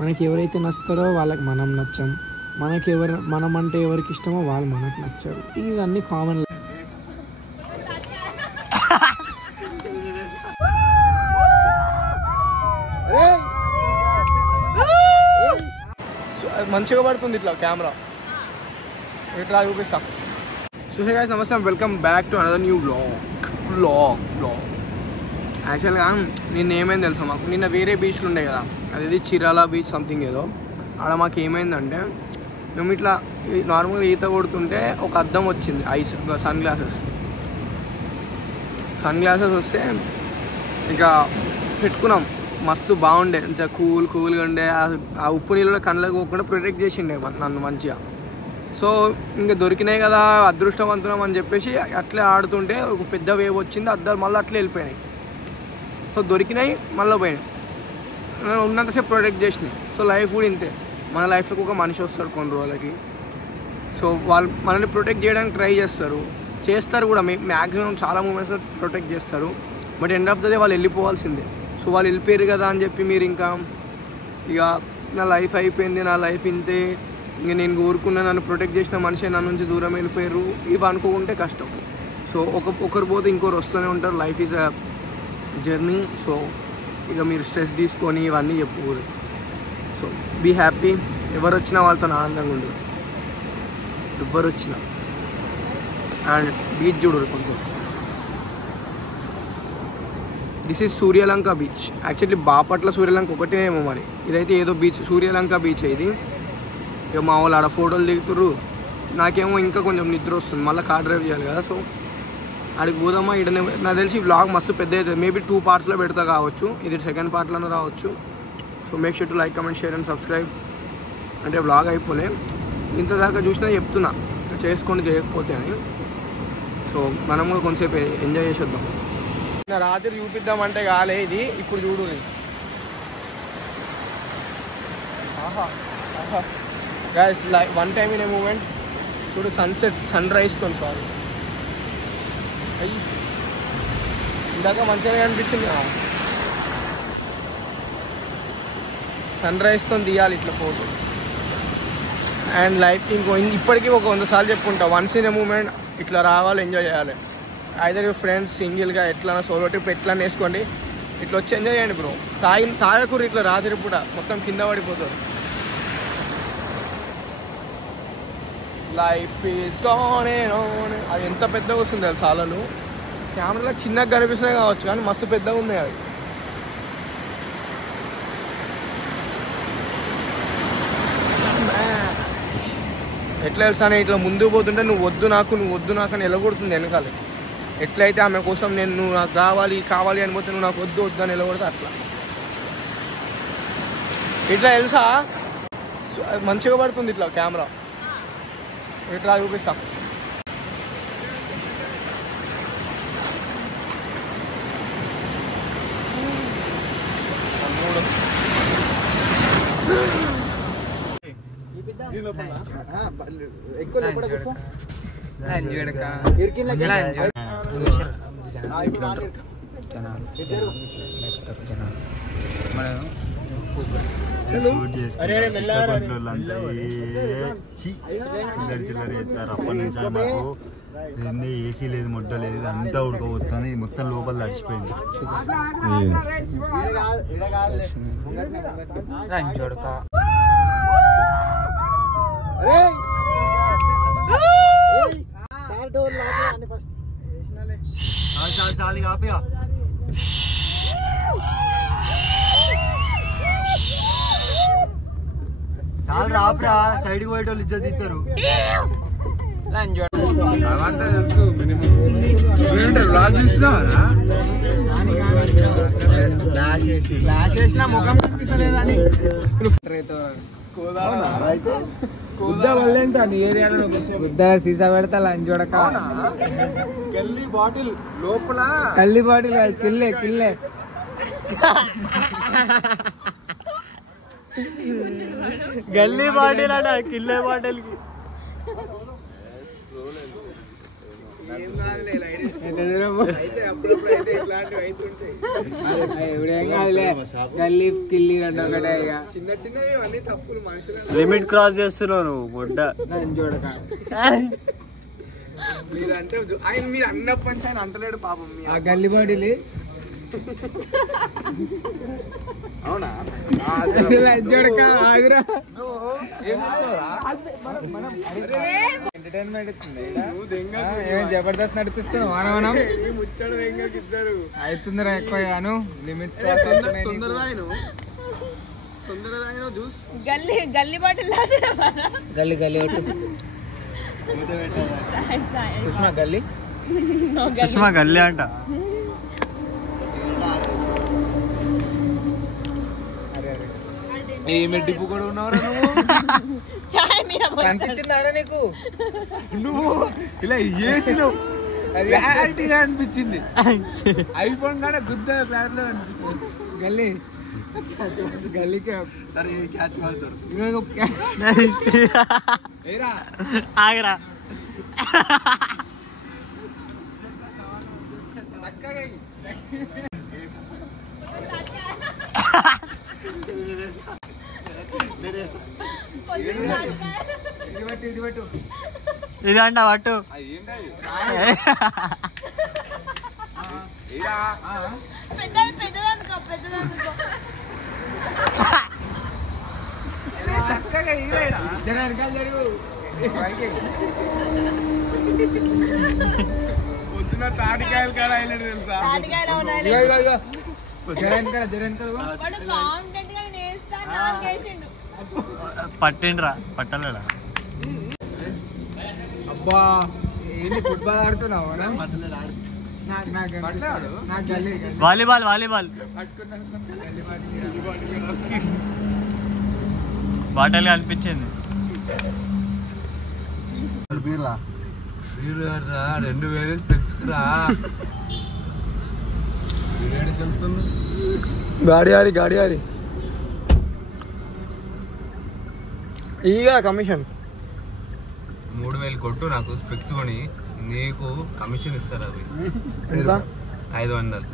మనకి ఎవరైతే నచ్చుతారో వాళ్ళకి మనం నచ్చం, మనం అంటే ఎవరికి ఇష్టమో వాళ్ళు మనకు నచ్చరు. ఇవన్నీ కామన్. మంచిగా పడుతుంది ఇట్లా కెమెరా, ఇట్లా చూపిస్తా. సో హే గైస్, నమస్తే, welcome back to another new vlog. యాక్చువల్గా నిన్న ఏమైంది తెలుసా, మాకు నిన్న వేరే బీచ్లు ఉండే కదా, అది చిరాల బీచ్ సంథింగ్ ఏదో. అక్కడ మాకు ఏమైందంటే, మేము ఇట్లా నార్మల్గా ఈత కొడుతుంటే ఒక అద్దం వచ్చింది, ఐస్ సన్ గ్లాసెస్ వస్తే ఇక పెట్టుకున్నాం. మస్తు బాగుండే, మంచిగా కూల్గా ఉండే. ఆ ఉప్పు నీళ్ళలో కళ్ళకు పోకుండా ప్రొటెక్ట్ చేసిండే నన్ను మంచిగా. సో ఇంకా దొరికినాయి కదా, అదృష్టవంతులం అని చెప్పేసి అట్లే ఆడుతుంటే ఒక పెద్ద వేవ్ వచ్చింది, అద్దాలు మళ్ళీ అట్లే వెళ్ళిపోయినాయి. సో దొరికినాయి మళ్ళీ పోయినాయి, ఉన్నంతసేపు ప్రొటెక్ట్ చేసినాయి. సో లైఫ్ కూడా ఇంతే, మన లైఫ్లోకి ఒక మనిషి వస్తాడు కొన్ని రోజులకి. సో వాళ్ళు మనల్ని ప్రొటెక్ట్ చేయడానికి ట్రై చేస్తారు కూడా. మ్యాక్సిమం చాలా మూమెంట్స్లో ప్రొటెక్ట్ చేస్తారు, but end of the day వాళ్ళు వెళ్ళిపోవాల్సిందే. సో వాళ్ళు వెళ్ళిపోయారు కదా అని చెప్పి మీరు ఇంకా ఇక నా లైఫ్ అయిపోయింది, నా లైఫ్ ఇంతే, ఇంక నేను కోరుకున్నా నన్ను ప్రొటెక్ట్ చేసిన మనిషి నా నుంచి దూరం వెళ్ళిపోయారు, ఇవి అనుకోకుంటే కష్టం. సో ఒకరు పోతే ఇంకొకరు వస్తూనే ఉంటారు. Life is a journey. So ఇక మీరు స్ట్రెస్ తీసుకొని ఇవన్నీ చెప్పుకోరు. So be happy. ఎవరు వచ్చినా వాళ్ళతో ఆనందంగా ఉండదు, ఎవరు వచ్చినా. అండ్ బీచ్ చూడరు కొంచెం. This is Suryalanka beach. Actually Bapatla Suryalanka ఒకటేమో, మరి ఇదైతే ఏదో బీచ్, సూర్యలంక బీచ్ ఇది. ఇక మా వాళ్ళు ఆడ ఫోటోలు దిగుతుర్రు, నాకేమో ఇంకా కొంచెం నిద్ర వస్తుంది, మళ్ళీ కార్ డ్రైవ్ చేయాలి కదా. సో అడిగి పోదామా ఇడనే. నాకు తెలిసి వ్లాగ్ మస్తు పెద్ద అవుతుంది, మేబీ 2 పార్ట్స్లో పెడతా కావచ్చు, ఇది సెకండ్ పార్ట్లోనే రావచ్చు. So make sure to like, comment, share and subscribe. అంటే వ్లాగ్ అయిపోలే, ఇంతదాకా చూసినా చెప్తున్నా, చేసుకోండి చేయకపోతే అని. సో మనం కూడా కొంచెంసేపు ఎంజాయ్ చేసేద్దాం. రాత్రి చూపిద్దామంటే కాలే ఇది, ఇప్పుడు చూడు. Guys, one time in a moment చూడు, సన్ రైజ్తో. సారీ, అయ్యి ఇందాక మంచిగా అనిపించింది. సన్ రైజ్తో తీయాలి ఇట్లా ఫోటో. అండ్ లైఫ్ ఇప్పటికీ ఒక 100 సార్లు చెప్పుకుంటా, వన్స్ ఇన్ ఏ మూమెంట్ ఇట్లా రావాలి, ఎంజాయ్ చేయాలి. ఐదర్ యూ ఫ్రెండ్స్, సింగిల్గా, ఎట్లన్నా సోలో ట్రిప్ ఎట్లన్నా వేసుకోండి, ఇట్లా వచ్చి ఎంజాయ్ చేయండి బ్రో. తాగకూరు ఇట్లా రాత్రి పూట, మొత్తం కింద పడిపోతారు. Life is gone on. అది ఎంత పెద్దగా వస్తుంది అది సాలలు, కెమెరాలో చిన్నగా కనిపిస్తున్నాయి కావచ్చు కానీ మస్తు పెద్దగా ఉన్నాయి అవి. ఎట్లా తెలుసానే, ఇట్లా ముందుకు పోతుంటే నువ్వు వద్దు నాకు అని ఎలగొడుతుంది వెనకాలి. ఎట్లయితే ఆమె కోసం నువ్వు నాకు కావాలి అని పోతే నువ్వు నాకు వద్దు అని ఎలగొడితే అట్లా. ఇట్లా తెలుసా, మంచిగా పడుతుంది ఇట్లా కెమెరా, ఇట్లా చూపిస్తా. చిల్లర చేస్తారు. అప్పటి నుంచి నాకు ఏసీ లేదు, ముడ్డ లేదు, అంతా ఉడకపోతుంది, మొత్తం లోపల తడిచిపోయింది. చాలు కాపయా, చాలు రాపురా, సైడ్కి పోయేటోళ్ళు ఇజ్జత్ తీస్తారు. సీసా పెడతా లంచ్ చూడక, బాటిల్ లోపల కల్లి బాటిల్ కిల్లే గల్లీ బాటిల్ అట, కిల్లే బాటిల్ కి గల్లీ కిల్లి రెండు ఒకటే ఇక చిన్న చిన్నవి అన్ని తప్పులు మనుషులు. లిమిట్ క్రాస్ చేస్తున్నావు నువ్వు బొడ్డ చూడక మీరంటే ఆయన మీరు అన్నప్పటి నుంచి ఆయన అంటలేడు పాపం. ఆ గల్లీ బాడీలు అవునా చూడక ఆగురా ఎంటర్టైన్మెంట్ జబర్దస్త్ నడిపిస్తుంది మనం ముచ్చడు ఇద్దరు అవుతుందిరా ఎక్కువ గాను లిమిట్స్ తొందరగా జ్యూస్ గల్లీ బాటిల్ గల్లీ గల్లీ ఒకటి సుష్మా గల్లీ సుష్మా గల్లీ అంట. ఏమి డిప్పు కూడా ఉన్నావురా నువ్వు కనిపించిందారా నీకు నువ్వు ఇలా చేసినావు క్లారిటీగా అనిపించింది. ఐఫోన్ కానీ గుద్ద ఫ్లాట్ లో అనిపించింది. గల్లీ గల్లీకి సరే క్యాచ్ వాళ్తాడు ఆగరా ఇది పట్టు ఇదంట పట్టు. చక్కగా వెనకాల జరుగు పొద్దున తాటికాయలు కాడ అయినాడు తెలుసా. పట్టిండ్రా పట్టలేడా. అబ్బా ఏంటి ఫుట్బాల్ ఆడుతున్నావు నాకు గల్లీ వాలీబాల్ వాలీబాల్ బాటల్ కనిపించింది. 2000 తెచ్చుకురా. గాడి ఆరి ఈగ కమిషన్ 3000 కొట్టు నాకు స్పెక్స్ కొని నీకు కమిషన్ ఇస్తారు. అవి ఎంత 500.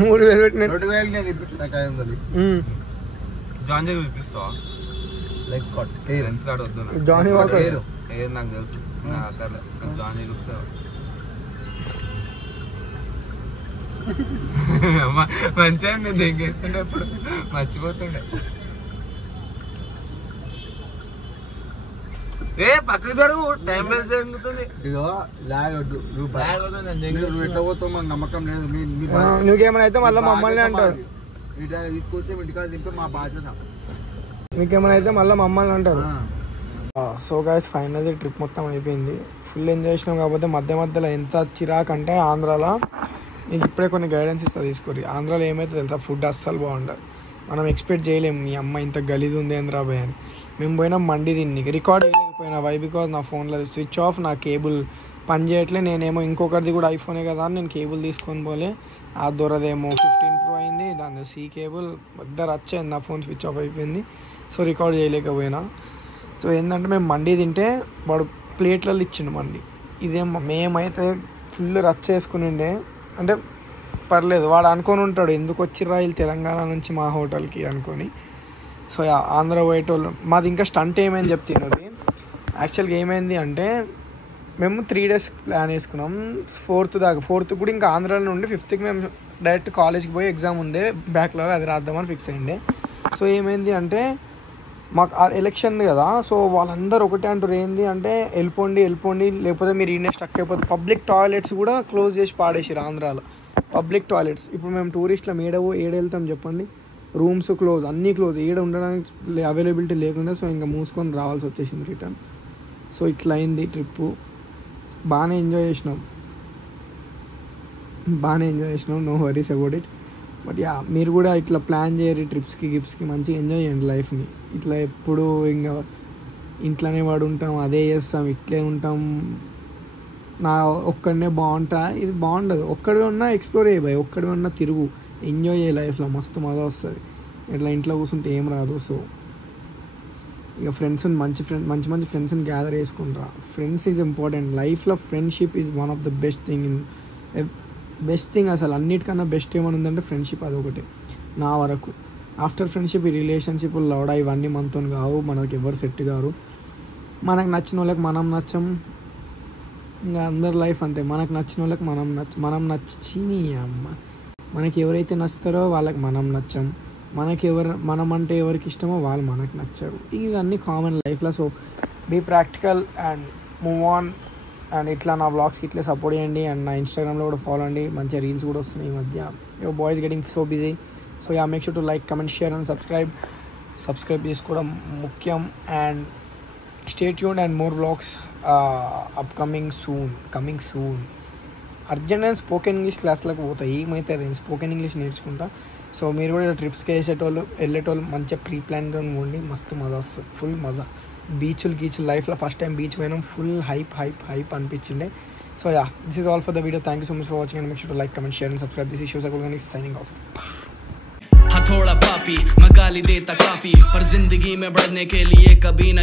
3000 పెట్టిన 2000 నేను ఇప్పిస్తా 500. జాన్ జీ చూపిస్తావా? లైక్ ఫ్రెండ్స్ కార్డ్ వద్దు నాకు. జానీ వాకర్ ఎయిర్ నాకు తెలుసు. నా అక్కడ జాన్ జీ చూపిస్తావా? మంచిగా నేను దిగేస్తుండే అప్పుడు మర్చిపోతుండే. ఏ పక్కకి జరుగు, టైం వేస్ట్ జరుగుతుంది. ఇగో లాగ్ వద్దు. నువ్వు ఎట్లా పోతావు మాకు నమ్మకం లేదు. నువ్వేమైనా అయితే మళ్ళీ మమ్మల్ని అంటారు. ఇట్లా తీసుకొచ్చి ఇంటికాడ తింటే మా బాధ్యత. మీకేమైనా అయితే మళ్ళీ మమ్మల్ని అంటారు. సో గైస్ ఫైనల్లీ ట్రిప్ మొత్తం అయిపోయింది. ఫుల్ ఎంజాయ్ చేసినాం. కాకపోతే మధ్య మధ్యలో ఎంత చిరాకు అంటే ఆంధ్రాలో నీకు ఇప్పుడే కొన్ని గైడెన్స్ ఇస్తా తీసుకోరు. ఆంధ్రాలో ఏమైతే తెలుసా, ఫుడ్ అస్సలు బాగుంటుంది. మనం ఎక్స్పెక్ట్ చేయలేము మీ అమ్మ ఇంత గలీజ్ ఉంది ఏంద్రా భయ్ అని. మేము పోయినాం మండి తిని రికార్డ్ చేయలేకపోయినా వై బికాజ్ నా ఫోన్లో స్విచ్ ఆఫ్, నా కేబుల్ పని చేయట్లే. నేనేమో ఇంకొకరిది కూడా ఐఫోనే కదా అని నేను కేబుల్ తీసుకొని పోలే. ఆ దొరదేమో 15 Pro అయింది, దాని సి కేబుల్ ఇద్దరు వచ్చేది, నా ఫోన్ స్విచ్ ఆఫ్ అయిపోయింది. సో రికార్డ్ చేయలేకపోయినా. సో ఏంటంటే మేము మండి తింటే వాడు ప్లేట్లలో ఇచ్చిండు మండి. ఇదేమో మేమైతే ఫుల్ రచ్చ వేసుకునిండే. అంటే పర్లేదు, వాడు అనుకొని ఉంటాడు ఎందుకు వచ్చిర్రా వీళ్ళు తెలంగాణ నుంచి మా హోటల్కి అనుకొని. సో ఆంధ్ర పోయేటోళ్ళు మాది ఇంకా స్టంట్ ఏమైంది చెప్తున్నది. యాక్చువల్గా ఏమైంది అంటే మేము 3 days ప్లాన్ వేసుకున్నాం. 4th కూడా ఇంకా ఆంధ్రాలో నుండి 5th మేము డైరెక్ట్ కాలేజ్కి పోయి ఎగ్జామ్ ఉండే బ్యాక్లాగ్, అది రాద్దామని ఫిక్స్ అయ్యిండే. సో ఏమైంది అంటే మాకు ఎలక్షన్ కదా, సో వాళ్ళందరూ ఒకటే అంటారు ఏంది అంటే వెళ్ళిపోండి లేకపోతే మీరు ఈయన స్టక్ అయిపోతుంది. పబ్లిక్ టాయిలెట్స్ కూడా క్లోజ్ చేసి పాడేసారు ఆంధ్రాలో. పబ్లిక్ టాయిలెట్స్ ఇప్పుడు మేము టూరిస్టులం ఏడ వెళ్తాం చెప్పండి. రూమ్స్ క్లోజ్, అన్నీ క్లోజ్, ఏడ ఉండడానికి అవైలబిలిటీ లేకుండా. సో ఇంకా మూసుకొని రావాల్సి వచ్చేసింది రిటర్న్. సో ఇట్లా అయింది ట్రిప్పు. బాగానే ఎంజాయ్ చేసినాం, no worries about it. But yeah మీరు కూడా ఇట్లా ప్లాన్ చేయరు ట్రిప్స్కి గిప్స్కి, మంచిగా ఎంజాయ్ చేయండి లైఫ్ని. ఇట్లా ఎప్పుడు ఇంకా ఇంట్లోనే వాడు ఉంటాం, అదే చేస్తాం, ఇట్లే ఉంటాం, నా ఒక్కడనే బాగుంటా, ఇది బాగుండదు. ఒక్కడే ఉన్నా ఎక్స్ప్లోర్ అయ్యి, ఒక్కడే ఉన్నా తిరుగు, ఎంజాయ్ చేయ లైఫ్లో, మస్తు మజా వస్తుంది. ఇట్లా ఇంట్లో కూర్చుంటే ఏం రాదు. సో ఇక ఫ్రెండ్స్ మంచి ఫ్రెండ్స్ని గ్యాదర్ చేసుకుంటారా. ఫ్రెండ్స్ ఈజ్ ఇంపార్టెంట్ లైఫ్లో. Friendship is one of the best thing అసలు అన్నిటికన్నా బెస్ట్ ఏమైనా ఉందంటే ఫ్రెండ్షిప్, అదొకటి నా వరకు. ఆఫ్టర్ ఫ్రెండ్షిప్ ఈ రిలేషన్షిప్ లవడ ఇవన్నీ మనతో కావు, మనకి ఎవరు సెట్ కారు. మనకు నచ్చిన వాళ్ళకి మనం నచ్చం, ఇంకా అందరి లైఫ్ అంతే. మనకు నచ్చిన వాళ్ళకి మనం నచ్చి అమ్మ మనకి ఎవరైతే నచ్చుతారో వాళ్ళకి మనం నచ్చం, మనం అంటే ఎవరికి ఇష్టమో వాళ్ళు మనకు నచ్చరు. ఇవన్నీ కామన్ లైఫ్లో. So be practical and move on. And ఇట్లా నా వ్లాగ్స్కి ఇట్లా సపోర్ట్ చేయండి. అండ్ నా ఇన్స్టాగ్రామ్లో కూడా ఫాలో అండి, మంచిగా రీల్స్ కూడా వస్తున్నాయి ఈ మధ్య. Your boys getting so busy. So yeah, make sure to like, comment, share and subscribe చేసుకోవడం ముఖ్యం. And stay tuned and more vlogs coming soon. Urgent and spoken English క్లాస్లకు పోతాయి. ఏమైతే నేను స్పోకెన్ ఇంగ్లీష్ నేర్చుకుంటా. సో మీరు కూడా ట్రిప్స్కి వెళ్ళేటోళ్ళు మంచిగా ప్రీ ప్లాన్గా ఉండి మస్తు మజా వస్తుంది, ఫుల్ మజా. గీచులు లైఫ్లో ఫస్ట్ టైం బీచ్ పోయినాం, ఫుల్ హైప్ అనిపించిండే. So yeah, this is all for the video. Thank you so much for watching and make sure to like, comment, share and subscribe. This is Shiva signing off. थोड़ा पापी मैं गाली देता काफी, पर जिंदगी में बढ़ने के लिए कभी न